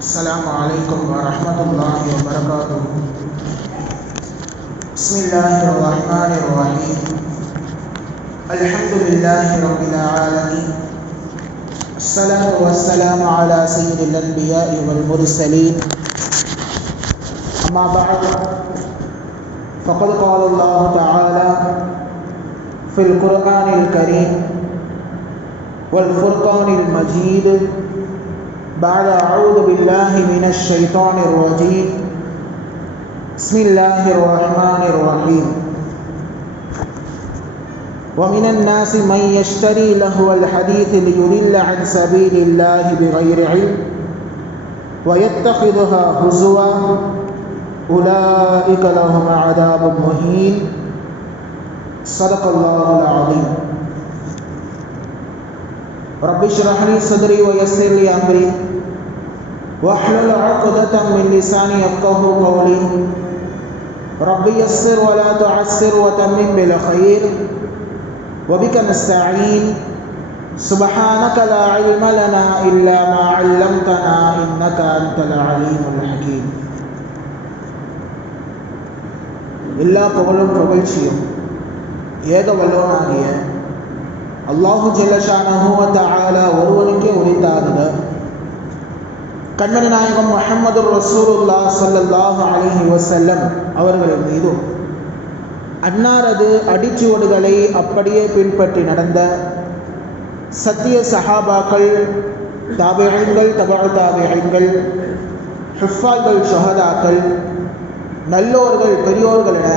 السلام عليكم ورحمة الله وبركاته. بسم الله الرحمن الرحيم. الحمد لله رب العالمين. الصلاة والسلام على سيد الأنبياء والمرسلين. أما بعد فقد قال الله تعالى في القرآن الكريم والفرقان المجيد بعد أعوذ بالله من الشيطان الرجيم بسم الله الرحمن الرحيم. ومن الناس من يشتري لهو الحديث ليضل عن سبيل الله بغير علم ويتخذها هزوا أولئك لهم عذاب مهين. صدق الله العظيم. رب اشرح لي صدري ويسر لي أمري واحلل عقدة من لساني يفقهوا قولي. رب يسر ولا تعسر وتمم بالخير وبك نستعين. سبحانك لا علم لنا إلا ما علمتنا إنك أنت العليم الحكيم. எல்லா புகழும் புகழ்ச்சியும் ஏக வல்லவனாகிய அல்லாஹு ஜல்ல ஷானஹு வ தஆலா ஒருவனுக்கே உரித்தாகுக. கண்மணி நாயகம் முஹம்மது ரசூலுல்லாஹ் ஸல்லல்லாஹு அலைஹி வஸல்லம் அவர்களின் மீதும் அன்னாரது அடிச்சுவடுகளை அப்படியே பின்பற்றி நடந்த சத்திய சஹாபாக்கள், தாபிஈன்கள், தபஉ தாபிஈன்கள், ஹுஃபால்கள், ஷஹதாக்கள், நல்லோர்கள், பெரியோர்கள் என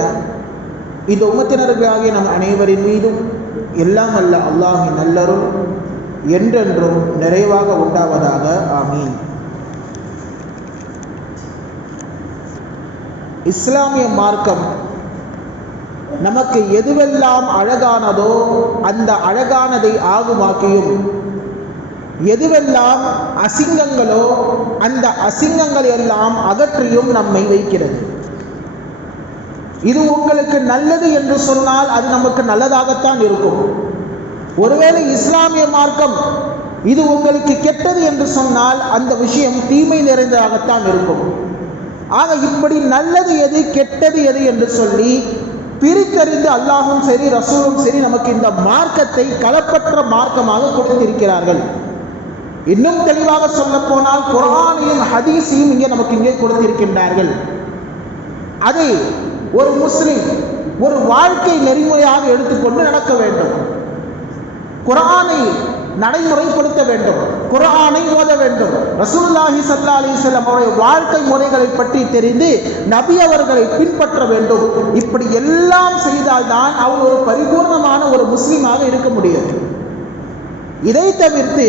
இந்த உம்மத்தினர்களாகிய நம் அனைவரின் மீதும் எல்லாம் அல்ல அல்லாஹ்வின் நல்லருள் என்றென்றும் நிறைவாக உண்டாவதாக. ஆமீன். இஸ்லாமிய மார்க்கம் நமக்கு எதுவெல்லாம் அழகானதோ அந்த அழகானதை ஆகுமாக்கியும், எதுவெல்லாம் அசிங்கங்களோ அந்த அசிங்கங்கள் எல்லாம் அகற்றியும் நம்மை வைக்கிறது. இது உங்களுக்கு நல்லது என்று சொன்னால் அது நமக்கு நல்லதாகத்தான் இருக்கும். ஒருவேளை இஸ்லாமிய மார்க்கம் இது உங்களுக்கு கெட்டது என்று சொன்னால் அந்த விஷயம் தீமை நிறைந்ததாகத்தான் இருக்கும். ஆக இப்படி நல்லது எது கெட்டது எது என்று சொல்லி பிரித்தறிந்து அல்லாஹும் சரி ரசூலும் சரி நமக்கு இந்த மார்க்கத்தை களப்பற்ற மார்க்கமாக கொடுத்திருக்கிறார்கள். இன்னும் தெளிவாக சொல்ல போனால் குர்ஆனையும் ஹதீஸையும் இங்கே கொடுத்திருக்கின்றார்கள். அதை ஒரு முஸ்லிம் ஒரு வாழ்க்கை நெறிமுறையாக எடுத்துக்கொண்டு நடக்க வேண்டும். குர்ஆனை நடைமுறைப்படுத்த வேண்டும், குர்ஆனை ஓத வேண்டும். ரசூலுல்லாஹி ஸல்லல்லாஹு அலைஹி வஸல்லம் அவருடைய வாழ்க்கை முறைகளை பற்றி தெரிந்து நபி அவர்களை பின்பற்ற வேண்டும். இப்படி எல்லாம் செய்தால்தான் அவர் ஒரு பரிபூர்ணமான ஒரு முஸ்லிமாக இருக்க முடியும். இதை தவிர்த்து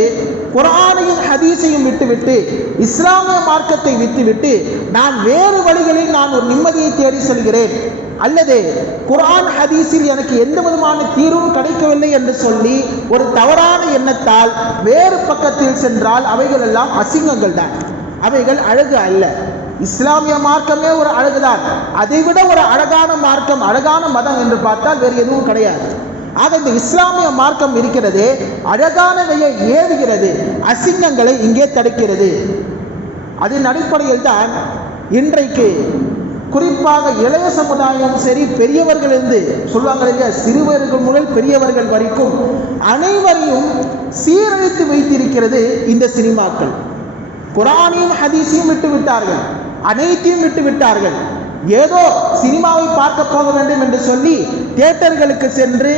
குர்ஆனையும் ஹதீஸையும் விட்டுவிட்டு இஸ்லாமிய மார்க்கத்தை விட்டுவிட்டு நான் வேறு வழிகளில் நான் ஒரு நிம்மதியை தேடி செல்கிறேன், அல்லது குர்ஆன் ஹதீஸில் எனக்கு எந்த விதமான தீர்வும் கிடைக்கவில்லை என்று சொல்லி ஒரு தவறான எண்ணத்தால் வேறு பக்கத்தில் சென்றால் அவைகள் எல்லாம் அசிங்கங்கள் தான், அவைகள் அழகு அல்ல. இஸ்லாமிய மார்க்கமே ஒரு அழகுதான். அதைவிட ஒரு அழகான மார்க்கம், அழகான மதம் என்று பார்த்தால் வேறு எதுவும் கிடையாது. ஆக இந்த இஸ்லாமிய மார்க்கம் இருக்கிறது, அழகானதையை ஏவுகிறது, அசிங்கங்களை இங்கே தடுக்கிறது. அதன் அடிப்படையில் தான் இன்றைக்கு குறிப்பாக இளைய சமுதாயம் சரி, பெரியவர்கள் இருந்து சொல்வாங்க இல்லையா, சிறுவர்கள் முதல் பெரியவர்கள் வரைக்கும் அனைவரையும் சீரழித்து வைத்திருக்கிறது இந்த சினிமாக்கள். குர்ஆனையும் ஹதீஸையும் விட்டு விட்டார்கள், அனைத்தையும் விட்டு விட்டார்கள். ஏதோ சினிமாவை பார்க்க போக வேண்டும் என்று சொல்லி தியேட்டர்களுக்கு சென்று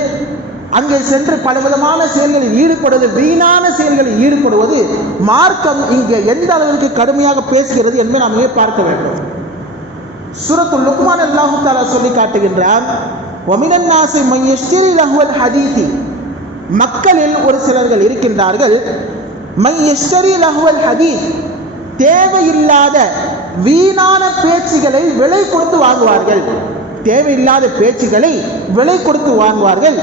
அங்கே சென்று பலவிதமான செயல்களில் ஈடுபடுவது, வீணான செயல்களில் ஈடுபடுவது மார்க்கம் இங்கே எந்த அளவிற்கு கடுமையாக பேசுகிறது என்பதை நாம் பார்க்க வேண்டும். சூரத்துல் லுக்மான் அல்லாஹ் தஆலா சொல்லி காட்டுகின்றார், வமினன் நாஸி மன் யஷ்தரி லஹுவல் ஹதீஸி, மக்களில் ஒரு சிலர்கள் இருக்கின்றார்கள், மன் யஷ்தரி லஹுவல் ஹதீஸ், தேவையில்லாத வீணான பேச்சுகளை விலை கொடுத்து வாங்குவார்கள். தேவையில்லாத பேச்சுகளை விலை கொடுத்து வாங்குவார்கள்.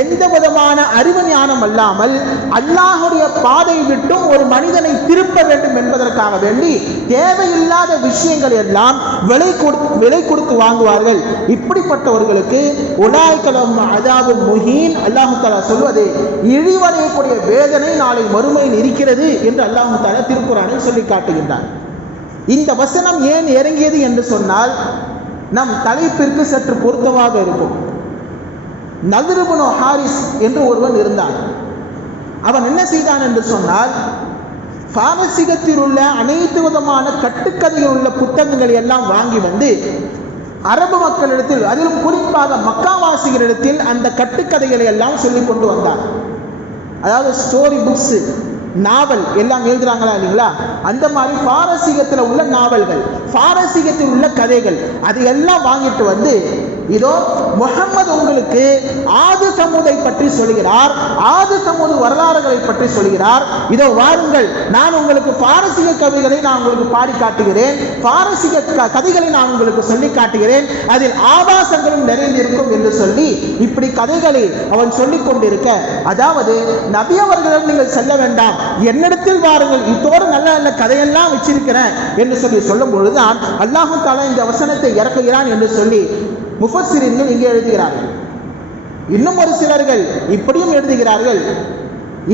எந்த விதமான அறிவு ஞானம் அல்லாமல் அல்லாஹுடைய பாதை விட்டும் ஒரு மனிதனை திருப்ப வேண்டும் என்பதற்காக வேண்டி தேவையில்லாத விஷயங்கள் எல்லாம் விலை கொடுத்து வாங்குவார்கள். இப்படிப்பட்டவர்களுக்கு உலாய்க லஹும் அஸாபுன் முஹீன், அல்லாஹ் தஆலா சொல்வது இழிவடையக்கூடிய வேதனை நாளை மறுமையில் இருக்கிறது என்று அல்லாஹ் தஆலா திருக்குர்ஆனில் சொல்லி காட்டுகின்றார். இந்த வசனம் ஏன் இறங்கியது என்று சொன்னால் நம் தலைப்பிற்கு சற்று பொருத்தமாக இருக்கும். நத்ர் இப்னு ஹாரிஸ் என்று ஒருவன் இருந்தான். அவன் என்ன செய்தான் என்று சொன்னால், பாரசீகத்தில் உள்ள அனைத்து விதமான கட்டுக்கதையில் உள்ள புத்தகங்களை எல்லாம் வாங்கி வந்து அரபு மக்களிடத்தில், அதிலும் குறிப்பாக மக்காவாசிகளிடத்தில் அந்த கட்டுக்கதைகளை எல்லாம் சொல்லிக் கொண்டு வந்தார். அதாவது ஸ்டோரி புக்ஸ், நாவல் எல்லாம் எழுதுறாங்களா இல்லைங்களா, அந்த மாதிரி பாரசீகத்தில் உள்ள நாவல்கள், பாரசீகத்தில் உள்ள கதைகள், அது எல்லாம் வாங்கிட்டு வந்து இதோ முஹம்மது உங்களுக்கு ஆது சமூதை பற்றி சொல்கிறார், ஆது சமூது வரலாறுகளை பற்றி சொல்கிறார், இதோ வாருங்கள் நான் உங்களுக்கு பாரசீக கவிகளை நான் உங்களுக்கு பாடி காட்டுகிறேன், பாரசீக கதைகளை நான் உங்களுக்கு சொல்லி காட்டுகிறேன், அதில் ஆபாசங்களும் நிறைந்திருக்கும் என்று சொல்லி இப்படி கதைகளை அவன் சொல்லிக் கொண்டிருக்க, அதாவது நபி அவர்களிடம் நீங்கள் செல்ல வேண்டாம், என்னிடத்தில் வாருங்கள், இதோடு நல்ல நல்ல கதையெல்லாம் வச்சிருக்கிறேன் என்று சொல்லி சொல்லும் பொழுதுதான் அல்லாஹ் தஆலா இந்த வசனத்தை இறக்குகிறான் என்று சொல்லி முஃபஸ்ஸிரீன்கள் இங்கே எழுதுகிறார்கள். இன்னும் ஒரு சிலர்கள் இப்படியும் எழுதுகிறார்கள்.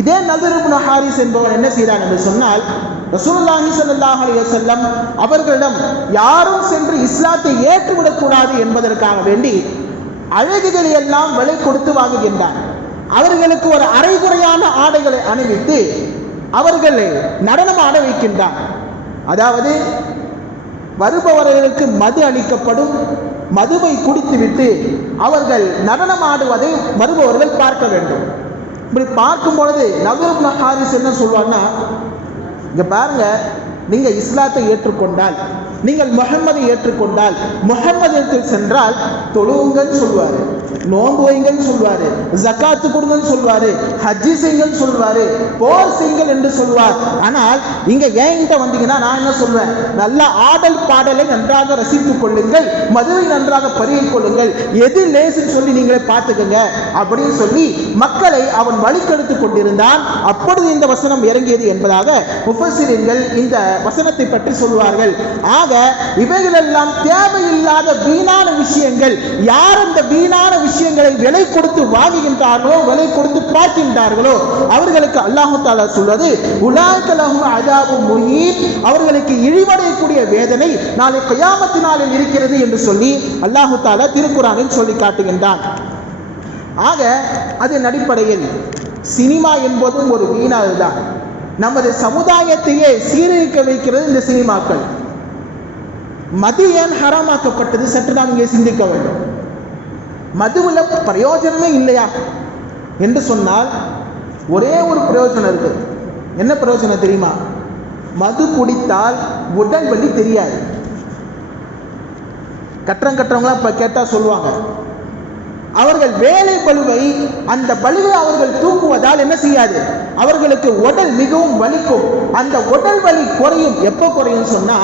இதே நத்ர் இப்னு ஹாரிஸ் என்பவர் என்ன செய்தார் என்று சொன்னால், ரசூலுல்லாஹி ஸல்லல்லாஹு அலைஹி வஸல்லம் அவர்களிடம் யாரும் சென்று இஸ்லாத்தை ஏற்றுவிடக்கூடாது என்பதற்காக வேண்டி அழகுகளை எல்லாம் விலை கொடுத்து வாங்குகின்றார். அவர்களுக்கு ஒரு அரைகுறையான ஆடைகளை அணிவித்து அவர்களை நடனம் ஆட வைக்கின்றார். அதாவது வருபவர்களுக்கு மது அளிக்கப்படும், மதுவை குடித்துவிட்டு அவர்கள் நடனம் ஆடுவதை வருபவர்கள் பார்க்க வேண்டும். இப்படி பார்க்கும் பொழுது நத்ர் இப்னு ஹாரிஸ் என்ன சொல்வார்னா, இங்க பாருங்க, நீங்க இஸ்லாத்தை ஏற்றுக்கொண்டால், நீங்கள் முஹம்மதை ஏற்றுக்கொண்டால், முஹம்மதிடத்தில் சென்றால் தொழுவுங்கள் சொல்வாரு, நோன்பு வைங்கள் சொல்வாரு, ஜகாத்து கொடுங்கன்னு சொல்வாரு, ஹஜ்ஜி செய்யுங்கள் சொல்வாரு, போர் செய்யுங்கள் என்று சொல்வார். ஆனால் இங்க என்கிட்ட வந்தீங்கன்னா நான் என்ன சொல்வேன், நல்ல ஆடல் பாடலை நன்றாக ரசித்துக் கொள்ளுங்கள், மதுவை நன்றாக பருகிக் கொள்ளுங்கள், எது லேசுன்னு சொல்லி நீங்களே பார்த்துக்கங்க அப்படின்னு சொல்லி மக்களை அவன் வழிகெடுத்துக் கொண்டிருந்தான். அப்பொழுது இந்த வசனம் இறங்கியது என்பதாக முஃபஸ்ஸிரீன்கள் இந்த வசனத்தை பற்றி சொல்வார்கள். ஆக இவைகளெல்லாம் தேவையில்லாத வீணான விஷயங்கள். யார் அந்த வீணான விஷயங்களை விலை கொடுத்து வாங்குகின்றார்களோ, விலை கொடுத்து பார்க்கின்றார்களோ, அவர்களுக்கு அல்லாஹ் தஆலா சொல்வது உலாய்க லஹும் அஸாபுன் முஹீன், அவர்களுக்கு இழிவடையக்கூடிய வேதனை நாளை கியாமத் நாளில் இருக்கிறது என்று சொல்லி அல்லாஹ் தஆலா திருக்குர்ஆனில் சொல்லி காட்டுகின்றான். ஆக அதன் அடிப்படையில் சினிமா என்பதும் ஒரு வீணாதுதான். நமது சமுதாயத்தையே சீரழிக்க வைக்கிறது இந்த சினிமாக்கள். மது ஏன் ஹராமாக்கப்பட்டது சற்று நாம் இங்கே சிந்திக்க வேண்டும். மதுவுல பிரயோஜனமே இல்லையா என்று சொன்னால் ஒரே ஒரு பிரயோஜனம் இருக்கு. என்ன பிரயோஜனம் தெரியுமா? மது குடித்தால் உடல் வலி தெரியாது. கட்டுறவங்களாம் இப்ப கேட்டா சொல்லுவாங்க, அவர்கள் வேலை பளுவை, அந்த பளுவை அவர்கள் தூக்குவதால் என்ன செய்யாது, அவர்களுக்கு உடல் மிகவும் வலிக்கும். அந்த உடல் வலி குறையும். எப்போ குறையும் சொன்னா,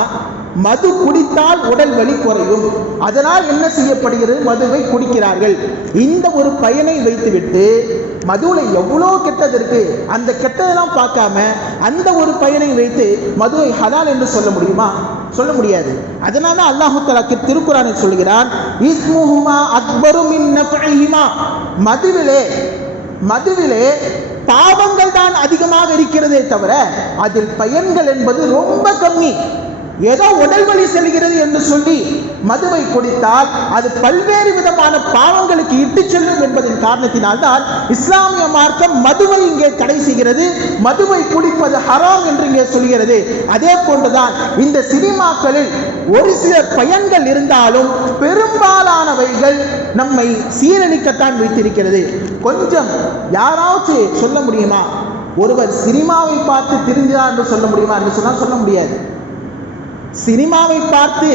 மது குடித்தால் உடல் வலி குறையும். அதனால் என்ன செய்யப்படுகிறது, மதுவை குடிக்கிறார்கள். இந்த ஒரு பயனை வைத்துவிட்டு மதுவில் எவ்வளோ கெட்டது இருக்கு, அந்த கெட்டதெல்லாம் பார்க்காம அந்த ஒரு பயனை வைத்து மதுவை ஹலால் என்று சொல்ல முடியுமா? சொல்ல முடியாது. அதனால அல்லாஹ் தஆலா திருக்குர்ஆனில் சொல்கிறான், இஸ்முஹுமா அக்பரு மின் நஃபஇஹிமா, மதுவிலே பாவங்கள் தான் அதிகமாக இருக்கிறதே தவிர அதில் பயன்கள் என்பது ரொம்ப கம்மி. ஏதோ உடல் வலி செல்கிறது என்று சொல்லி மதுவை குடித்தால் அது பல்வேறு விதமான பாவங்களுக்கு இட்டு செல்லும் என்பதன் காரணத்தினால்தான் இஸ்லாமிய மார்க்கம் மதுவை இங்கே தடை செய்கிறது. மதுவை குடிப்பது ஹராம் என்று இங்கே சொல்கிறது. அதே போன்றுதான் இந்த சினிமாக்களில் ஒரு சில பயன்கள் இருந்தாலும் பெரும்பாலானவைகள் நம்மை சீரழிக்கத்தான் வைத்திருக்கிறது. கொஞ்சம் யாராச்சும் சொல்ல முடியுமா, ஒருவர் சினிமாவை பார்த்து திருந்தினார் என்று சொல்ல முடியுமா என்று சொன்னால் சொல்ல முடியாது. சினிமாவை பார்த்து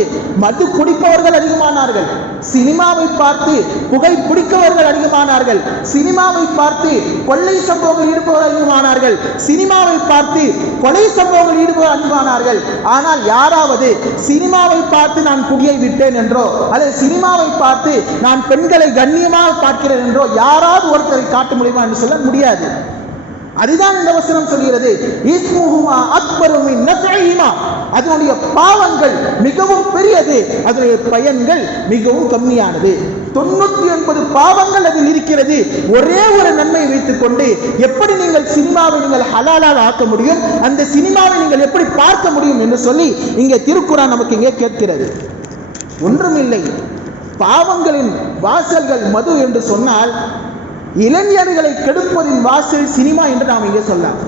மது குடிப்பவர்கள் அதிகமானார்கள். சினிமாவை பார்த்து புகை பிடிக்கவர்கள் அதிகமானார்கள், சினிமாவை பார்த்து கொள்ளை சம்பவங்கள் ஈடுபவர்கள் அதிகமானார்கள், சினிமாவை பார்த்து கொலை சம்பவங்கள் ஈடுபவர்கள் அதிகமானார்கள். ஆனால் யாராவது சினிமாவை பார்த்து நான் குடியை விட்டேன் என்றோ அல்லது சினிமாவை பார்த்து நான் பெண்களை கண்ணியமாக பார்க்கிறேன் என்றோ யாராவது ஒருத்தரை காட்ட முடியுமா என்று சொல்ல முடியாது. அதுதான் இந்த வசனம் சொல்கிறது, இஸ்முஹுமா அக்பரு மின் நஃபிஹிமா, அதனுடைய பாவங்கள் மிகவும் பெரியது, அதனுடைய பயன்கள் மிகவும் கம்மியானது. 99 பாவங்கள் அதில் இருக்கிறது, ஒரே ஒரு நன்மையை வைத்துக் கொண்டு எப்படி நீங்கள் சினிமாவை நீங்கள் ஹலாலாக ஆக்க முடியும், அந்த சினிமாவை நீங்கள் எப்படி பார்க்க முடியும் என்று சொல்லி இங்கே திருக்குர்ஆன் நமக்கு இங்கே கேட்கிறது. ஒன்றுமில்லை, பாவங்களின் வாசல்கள் மது என்று சொன்னால் இளைஞர்களை கெடுப்பதின் வாசல் சினிமா என்று நாம் இங்கே சொல்லலாம்.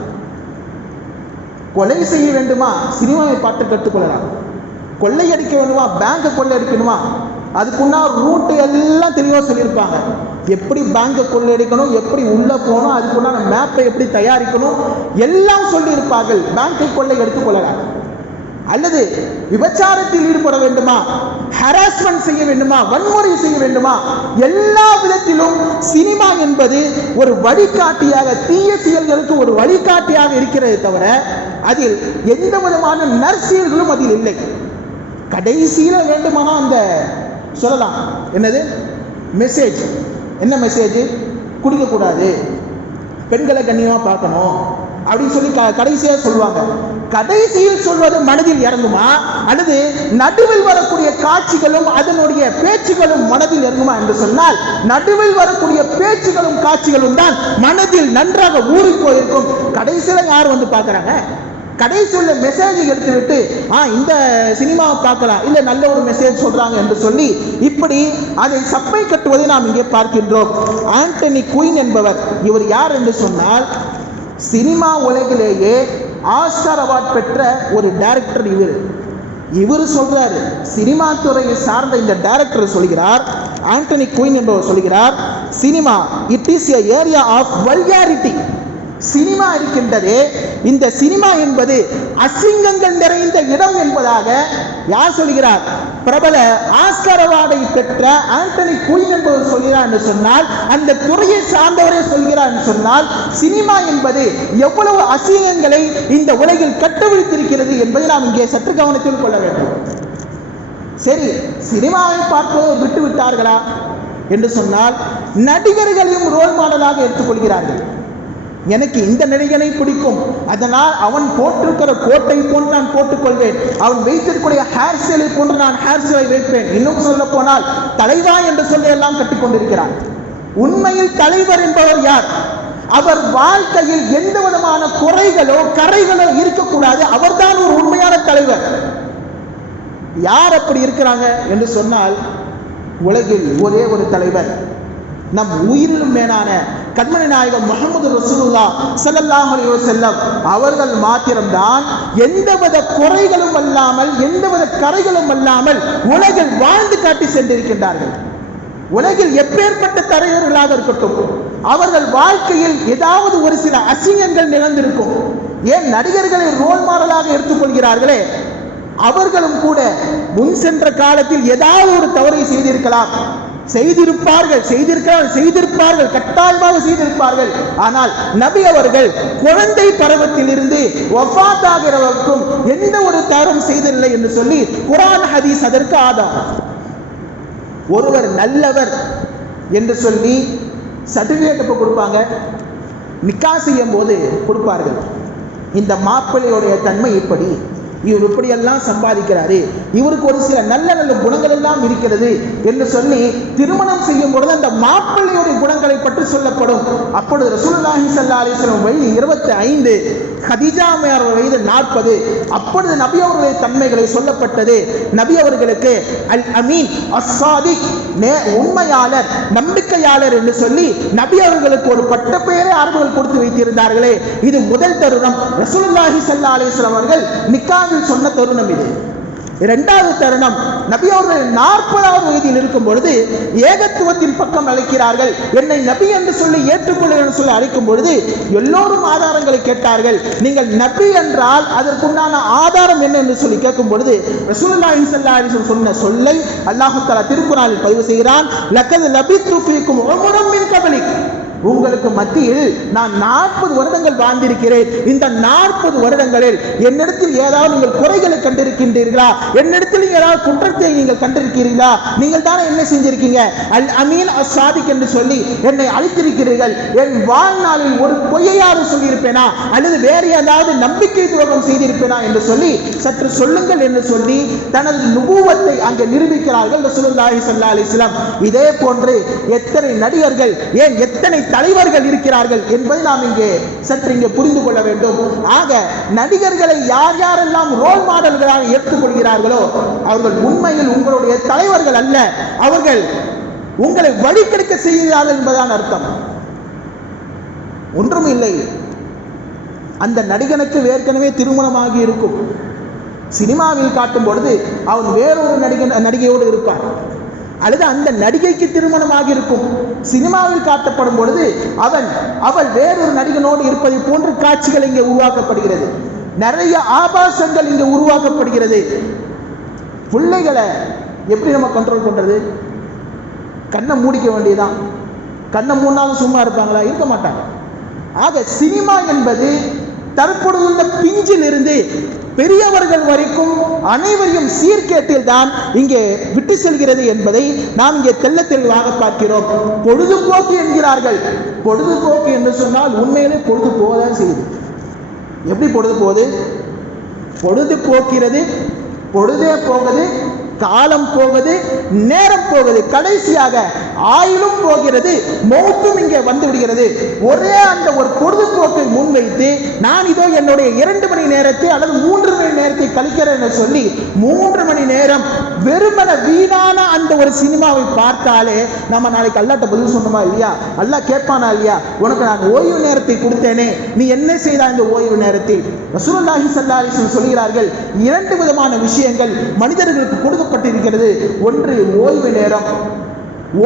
கொலை செய்ய வேண்டுமா, சினிமாவை பார்த்து கற்றுக்கொள்ளலாம். கொள்ளையடிக்க வேண்டுமா, பேங்கை கொள்ளையடிக்கணுமா, அதுக்குன்னா ரூட்டு எல்லாம் தெளிவாக சொல்லியிருப்பாங்க. எப்படி பேங்கை கொள்ளையடிக்கணும், எப்படி உள்ள போகணும், அதுக்குண்டான மேப்பை எப்படி தயாரிக்கணும் எல்லாம் சொல்லியிருப்பார்கள். பேங்கை கொள்ளை எடுத்துக்கொள்ளலாம். அல்லது விபச்சாரத்தில் ஈடுபட வேண்டுமா, ஹராஸ்மெண்ட் செய்ய வேண்டுமா, வன்முறை செய்ய வேண்டுமா, எல்லா விதத்திலும் சினிமா என்பது ஒரு வழிகாட்டியாக, தீய செயல்களுக்கு ஒரு வழிகாட்டியாக இருக்கிறது தவிர அதில் எந்த விதமான நற்செயல்களும் அதில் இல்லை. கடைசியில வேண்டுமானா அந்த சொல்லலாம், என்னது மெசேஜ், என்ன மெசேஜ், குடிக்கக்கூடாது, பெண்களை கண்ணியமா பார்க்கணும் அப்படின்னு சொல்லி கடைசியாக சொல்லுவாங்க. கடைசியில் சொல்வது மனதில் இறங்குமா அல்லது நடுவில் வரக்கூடிய காட்சிகளும் அதனுடைய பேச்சுகளும் மனதில் இறங்குமா என்று சொன்னால் நடுவில் வரக்கூடிய பேச்சுகளும் காட்சிகளும் தான் மனதில் நன்றாக ஊறி போயிருக்கும். கடைசியில் யார் வந்து பார்க்குறாங்க, கடைசி உள்ள மெசேஜை எடுத்துவிட்டு இந்த சினிமாவை பார்க்கலாம், இல்லை நல்ல ஒரு மெசேஜ் சொல்றாங்க என்று சொல்லி இப்படி அதை சப்பை கட்டுவதை நாம் இங்கே பார்க்கின்றோம். ஆண்டனி குயின் என்பவர், இவர் யார் என்று சொன்னால் சினிமா உலகிலேயே ஆஸ்கார் அவார்ட் பெற்ற ஒரு டைரக்டர். இவர் சொல்றாரு, சினிமா துறையை சார்ந்த இந்த டைரக்டர் சொல்கிறார், ஆண்டனி குயின் என்பவர் சொல்கிறார், cinema it is a area of vulgarity. Cinema இருக்கின்றது, இந்த சினிமா என்பது அசிங்கங்கள் நிறைந்த இடம் என்பதாக யார் சொல்கிறார், பிரபல ஆஸ்கார் அவார்டை பெற்ற ஆண்டனி குயின் என்பவர் சொல்கிறார் என்று சொன்னால், அந்த துறையை சார்ந்தவரே சொல்கிறார் என்று சொன்னால் சினிமா என்பது எவ்வளவு அசிங்கங்களை இந்த உலகில் கட்டவிழ்த்திருக்கிறது என்பதை நாம் இங்கே சற்று கவனத்தில் கொள்ள வேண்டும். சரி, சினிமாவை பார்ப்பதை விட்டு விட்டார்களா என்று சொன்னால் நடிகர்களையும் ரோல் மாடலாக எடுத்துக்கொள்கிறார்கள். எனக்கு இந்த நடிகனை பிடிக்கும், அதனால் அவன் போட்டிருக்கிற கோட்டை போன்று நான் போட்டுக்கொள்வேன், அவன் வைத்திருக்கிற ஹேர் ஸ்டைலை போன்று நான் ஹேர் ஸ்டைலை வைப்பேன். இன்னும் சொல்ல போனால் தலைவா என்று சொல்லி எல்லாம் கட்டிக்கொண்டிருக்கிறான். உண்மையில் தலைவர் என்பவர் யார்? அவர் வாழ்க்கையில் எந்த விதமான குறைகளோ கரைகளோ இருக்கக்கூடாது, அவர்தான் ஒரு உண்மையான தலைவர். யார் அப்படி இருக்கிறாங்க என்று சொன்னால் உலகில் ஒரே ஒரு தலைவர், நம் உயிரிலும் மேலான கண்மணி நாயகம் முஹம்மது ரசூலுல்லாஹ் ஸல்லல்லாஹு அலைஹி வஸல்லம் அவர்கள் மாத்திரம்தான் எந்தவித குறைகளும் அல்லாமல் எந்தவித கரைகளும் அல்லாமல் உலகில் வாழ்ந்து காட்டி சென்றிருக்கின்றார்கள். உலகில் எப்பேற்பட்ட தலைவர்களாக இருக்கட்டும், அவர்கள் வாழ்க்கையில் ஏதாவது ஒரு சில அசிங்கங்கள் நிகழ்ந்திருக்கும். ஏன் நடிகர்களை ரோல் மாடலாக எடுத்துக்கொள்கிறார்களே, அவர்களும் கூட முன் சென்ற காலத்தில் ஏதாவது ஒரு தவறை செய்திருக்கலாம், செய்திருப்பார்கள், கட்டாயமாக செய்திருப்பார்கள். ஆனால் நபி அவர்கள் குழந்தை பருவத்தில் இருந்து வஃபாத் ஆகிறவருக்கும் எந்த ஒரு தவறும் செய்தில்லை என்று சொல்லி குர்ஆன் ஹதீஸ் அதற்கு ஆதாரம். ஒருவர் நல்லவர் என்று சொல்லி சர்டிபிகேட் கொடுப்பாங்க, நிக்கா செய்யும் போது கொடுப்பார்கள். இந்த மாப்பிள்ளையுடைய தன்மை இப்படி, இவர் இப்படியெல்லாம் சம்பாதிக்கிறாரு, இவருக்கு ஒரு சில நல்ல நல்ல குணங்கள் எல்லாம் இருக்கிறது என்று சொல்லி திருமணம் செய்யும் பொழுது அந்த மாப்பிள்ளையுடைய குணங்களை பற்றி சொல்லப்படும். அப்பொழுது ரசூலுல்லாஹி ஸல்லல்லாஹு அலைஹி வஸல்லம் வயது 25, கதீஜா அம்மையார் வயது 40. அப்பொழுது நபி அவர்களுடைய தன்மைகளை சொல்லப்பட்டது. நபி அவர்களுக்கு அல் அமீன், அஸ்ஸாதிக், உண்மையாளர், நம்பிக்கையாளர் என்று சொல்லி நபி அவர்களுக்கு ஒரு பட்ட பெயரை அரபுகள் கொடுத்து வைத்திருந்தார்களே, இது முதல் தருணம். ரசூலுல்லாஹி ஸல்லல்லாஹு அலைஹி வஸல்லம் அவர்கள் நிக்கா சொன்ன தருணம் இது. இரண்டாவது தருணம், நபி அவர்கள் 40வது வயதில் இருக்கும் பொழுது ஏகத்துவத்தின் பக்கம் அழைக்கிறார்கள். என்னை நபி என்று சொல்லி ஏற்றுக்கொள்ளுங்கள் சொல்லி அழைக்கும் பொழுது எல்லோரும் ஆதாரங்களை கேட்டார்கள். நீங்கள் நபி என்றால் அதற்குண்டான ஆதாரம் என்ன என்று சொல்லி கேட்கும் பொழுது ரசூலுல்லாஹி ஸல்லல்லாஹு அலைஹி வஸல்லம் சொன்ன சொல்லை அல்லாஹ் தஆலா திருக்குர்ஆனில் பதிவு செய்கிறான். லக்கத் லபித்து ஃபீக்கும் உம்ரம் மின் கப்லிக், உங்களுக்கு மத்தியில் நான் 40 வருடங்கள் வாழ்ந்திருக்கிறேன். இந்த 40 வருடங்களில் என்னிடத்தில் ஏதாவது நீங்கள் குறைகளை கண்டிருக்கின்றீர்களா? என்னிடத்தில் ஏதாவது குற்றத்தை நீங்கள் கண்டிருக்கிறீர்களா? நீங்கள் தானே என்ன செஞ்சிருக்கீங்க? அல் அமீன் அஸ்ஸாதிக் என்று சொல்லி என்னை அழைத்திருக்கிறீர்கள். என் வாழ்நாளில் ஒரு பொய்யாவது சொல்லியிருப்பேனா அல்லது வேறு ஏதாவது நம்பிக்கை துரோகம் செய்திருப்பேனா என்று சொல்லி சற்று சொல்லுங்கள் என்று சொல்லி தனது நுபுவத்தை அங்கே நிரூபிக்கிறார்கள் ரசூலுல்லாஹி ஸல்லல்லாஹு அலைஹி வஸல்லம். இதே போன்று எத்தனை நடிகர்கள், ஏன் எத்தனை தலைவர்கள் இருக்கிறார்கள் என்பதை நாம் சற்று புரிந்து கொள்ள வேண்டும். ஆக நடிகர்களை யார் யாரெல்லாம் ரோல் மாடல்களாக ஏற்றுக்கொள்கிறார்களோ அவர்கள் உண்மையில் உங்களுடைய தலைவர்கள் அல்ல, அவர்கள் உங்களை வழிகெடுக்க செய்கிறார்கள் என்பதான் அர்த்தம். ஒன்றும் இல்லை, அந்த நடிகனுக்கு ஏற்கனவே திருமணமாகி இருக்கும். சினிமாவில் காட்டும் பொழுது அவன் வேறொரு நடிகையோடு இருப்பான், அல்லது அந்த நடிகைக்கு திருமணமாக இருக்கும். சினிமாவில் காட்டப்படும் பொழுது அவள் வேறொரு நடிகனோடு இருப்பதை போன்ற காட்சிகள் இங்கே உருவாக்கப்படுகிறது. நிறைய ஆபாசங்கள் இங்கே உருவாக்கப்படுகிறது. பிள்ளைகளை எப்படி நம்ம கண்ட்ரோல் பண்றது? கண்ணை மூடிக்க வேண்டியதான். கண்ணை மூணாவது சும்மா இருப்பாங்களா? இருக்க மாட்டாங்க. ஆக சினிமா என்பது தற்பொழுதுள்ள பிஞ்சில் இருந்து பெரியவர்கள் வரைக்கும் அனைவரையும் சீர்கேட்டில் தான் இங்கே விட்டு செல்கிறது என்பதை நாம் இங்கே தெள்ள தெளிவாக பார்க்கிறோம். பொழுதுபோக்கு என்கிறார்கள். பொழுதுபோக்கு என்று சொன்னால் உண்மையிலே பொழுது போகதான் செய்யுது. எப்படி பொழுது போகுது? பொழுது போக்கிறது, பொழுதே போகுது, காலம் போகுது, நேரம் போகுது, கடைசியாக ஆயுளும் போகிறது, மௌத்தும் இங்கே வந்து விடுகிறது. ஒரே அந்த ஒரு பொழுதுபோக்கை முன்வைத்து நான் இதோ என்னுடைய 2 மணி நேரத்தை அல்லது 3 மணி நேரத்தை கழிக்கிறேன் என்று சொல்லி 3 மணி நேரம் வெறுமன வீணான அந்த ஒரு சினிமாவை பார்த்தாலே நம்ம நாளைக்கு அல்லாஹ்ட்ட பதில் சொன்னோமா இல்லையா? அல்லாஹ் கேட்பானா இல்லையா? உனக்கு நான் ஓய்வு நேரத்தை கொடுத்தேனே, நீ என்ன செய்தாய் இந்த ஓய்வு நேரத்தில்? ரசூலுல்லாஹி ஸல்லல்லாஹு அலைஹி வஸல்லம் சொல்கிறார்கள், 2 விதமான விஷயங்கள் மனிதர்களுக்கு கொடுக்கப்பட்டிருக்கிறது. ஒன்று ஓய்வு நேரம்.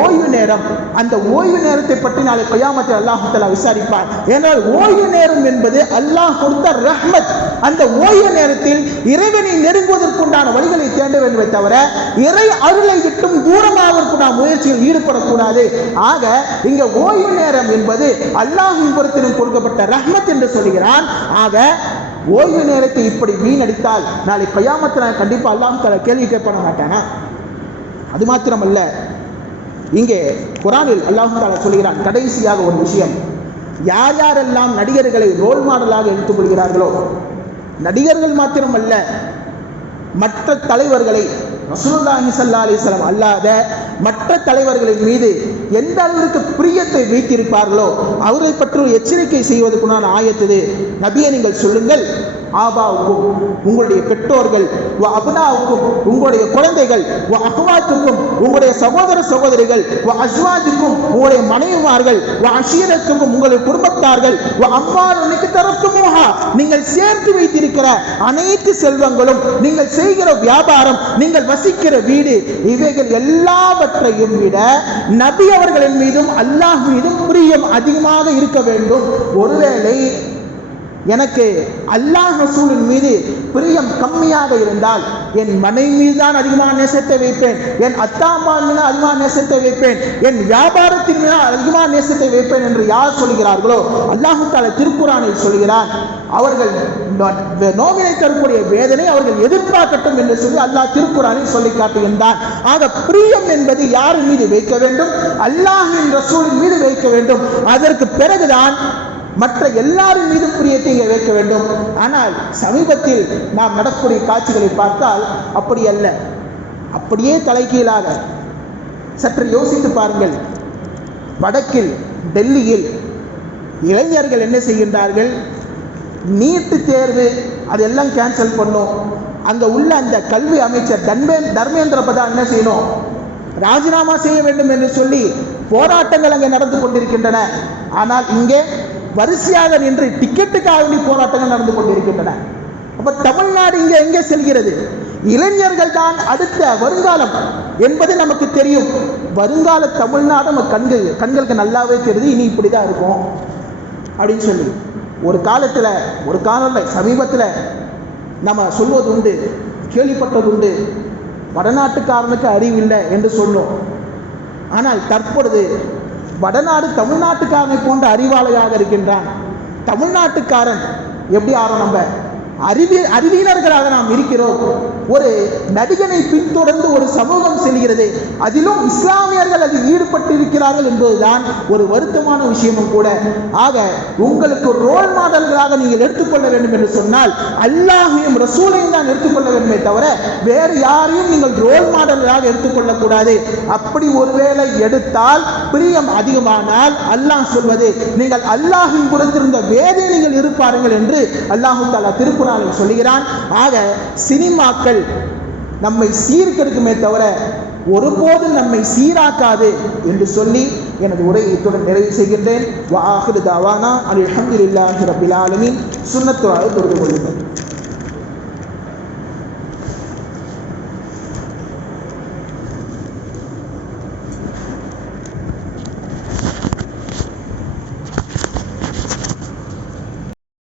ஓய்வு நேரம், அந்த ஓய்வு நேரத்தை பற்றி நாளை கியாமத்தில் அல்லாஹ் தஆலா விசாரிப்பார். ஏனால் ஓய்வு நேரம் என்பது அல்லாஹ் கொடுத்த ரஹ்மத். அந்த ஓய்வு நேரத்தில் இறைவனை நெருங்குவதற்குண்டான வழிகளை தேட வேண்டுமே தவிர இறை அருளை விட்டும் தூரமாவதற்கு நாம் முயற்சியில் ஈடுபடக்கூடாது. ஆக இங்க ஓய்வு நேரம் என்பது அல்லாஹ்வின் புறத்திலும் கொடுக்கப்பட்ட ரஹ்மத் என்று சொல்கிறான். ஆக ஓய்வு நேரத்தை இப்படி வீணடித்தால் நாளை கியாமத்தில் கண்டிப்பா அல்லாஹ் தஆலா கேள்வி கேட்க மாட்டானா? அது மாத்திரமல்ல, இங்கே குர்ஆனில் அல்லாஹ் தஆலா சொல்கிறான் கடைசியாக ஒரு விஷயம். யார் யாரெல்லாம் நடிகர்களை ரோல் மாடலாக எடுத்துக்கொள்கிறார்களோ, நடிகர்கள் மாத்திரமல்ல, மற்ற தலைவர்களை ரசூலுல்லாஹி ஸல்லல்லாஹு அலைஹி வஸல்லம் அல்லாத மற்ற தலைவர்களின் மீது எந்த அளவிற்கு பிரியத்தை வைத்திருப்பார்களோ அவரை பற்றி எச்சரிக்கை செய்வதற்குண்டான ஆயத்து. நபியை நீங்கள் சொல்லுங்கள், ஆபாவுக்கும் உங்களுடைய பெற்றோர்கள், அப்னாவுக்கும் உங்களுடைய குழந்தைகள், அஹ்வாத்துக்கும் உங்களுடைய சகோதர சகோதரிகள், அஸ்வாஜுக்கும் உங்களுடைய மனைவிமார்கள், அஷீரத்துக்கும் உங்களுடைய குடும்பத்தார்கள், அம்மாருக்கு தரத்துமோஹா நீங்கள் சேர்த்து வைத்திருக்கிற அனைத்து செல்வங்களும், நீங்கள் செய்கிற வியாபாரம், நீங்கள் வசிக்கிற வீடு, இவைகள் எல்லாவற்றையும் விட நபி அவர்களின் மீதும் அல்லாஹ் மீதும் பிரியம் அதிகமாக இருக்க வேண்டும். ஒருவேளை எனக்கு அல்லாஹ் ரசூலின் மீது பிரியம் கம்மியாக இருந்தால் என் மனைவி மீது தான் அதிகமான நேசத்தை வைப்பேன், என் அத்தா அம்மா மீது அதிகமான நேசத்தை வைப்பேன், என் வியாபாரத்தின் மீது அதிகமான நேசத்தை வைப்பேன் என்று யார் சொல்கிறார்களோ அல்லாஹ் தஆலா திருக்குர்ஆனில் சொல்கிறான், அவர்கள் நோவினை தரக்கூடிய வேதனை அவர்கள் எதிர்பார்க்கட்டும் என்று சொல்லி அல்லாஹ் திருக்குர்ஆனில் சொல்லி காட்டுகின்றான். ஆக பிரியம் என்பது யார் மீது வைக்க வேண்டும்? அல்லாஹ்வின் ரசூலின் மீது வைக்க வேண்டும். அதற்கு பிறகுதான் மற்ற எல்லாரின் மீதும் பிரியத்தை வைக்க வேண்டும். ஆனால் சமீபத்தில் நாம் நடக்கக்கூடிய காட்சிகளை பார்த்தால் அப்படி அல்ல. அப்படியே தலைகீழாக சற்று யோசித்து பாருங்கள். வடக்கில் டெல்லியில் இளைஞர்கள் என்ன செய்கின்றார்கள்? நீட்டு தேர்வு அதெல்லாம் கேன்சல் பண்ணும். அங்க உள்ள அந்த கல்வி அமைச்சர் தர்மேந்திர பிரதான் என்ன செய்யணும்? ராஜினாமா செய்ய வேண்டும் என்று சொல்லி போராட்டங்கள் அங்கே நடந்து கொண்டிருக்கின்றன. ஆனால் இங்கே வரிசையாக நின்று டிக்கெட்டுக்காக போராட்டங்கள் நடந்து கொண்டிருக்கின்றன. அப்ப தமிழ்நாடு இங்க எங்கே செல்கிறது? இளைஞர்கள் தான் அடுத்த வருங்காலம் என்பது நமக்கு தெரியும். வருங்கால தமிழ்நாடு நம்ம கண்களுக்கு நல்லாவே தெரியுது. இனி இப்படிதான் இருக்கும் அப்படின்னு சொல்லி ஒரு காலத்தில் சமீபத்தில் நம்ம சொல்வது உண்டு, கேள்விப்பட்டது உண்டு, வடநாட்டுக்காரனுக்கு அறிவில்லை என்று சொல்லும். ஆனால் தற்பொழுது வடநாடு தமிழ்நாட்டுக்காரனை போன்ற அறிவாளையாக இருக்கின்றான். தமிழ்நாட்டுக்காரன் எப்படி ஆறோம்? நம்ம அறிவியலர்களாக நாம் இருக்கிறோம். ஒரு நடிகனை பின்தொடர்ந்து ஒரு சமூகம் செல்கிறது, அதிலும் இஸ்லாமியர்கள் அதில் ஈடுபட்டு இருக்கிறார்கள் என்பதுதான் ஒரு வருத்தமான விஷயமும் கூட. ஆக உங்களுக்கு ரோல் மாடல்களாக நீங்கள் எடுத்துக்கொள்ள வேண்டும் என்று சொன்னால் அல்லாஹையும் ரசூலையும் தான் எடுத்துக்கொள்ள வேண்டுமே தவிர வேறு யாரையும் நீங்கள் ரோல் மாடல்களாக எடுத்துக்கொள்ளக்கூடாது. அப்படி ஒருவேளை எடுத்தால் பிரியம் அதிகமானால் அல்லாஹ் சொல்வது, நீங்கள் அல்லாஹின் புறத்திருந்த வேதை நீங்கள் இருப்பார்கள் என்று அல்லாஹு தஆலா திருக்குர்ஆனில் சொல்லுகிறான். ஆக சினிமாக்கள் நம்மை சீர்கெடுக்குமே தவிர ஒருபோதும் நம்மை சீராக்காது என்று சொல்லி எனது உரையை இத்துடன் நிறைவு செய்கின்றேன். வ ஆகிரு தஅவானா அல்ஹம்துலில்லாஹி ரப்பில் ஆலமீன். சுன்னத்துவாவை தொழுது கொள்ளுங்கள்.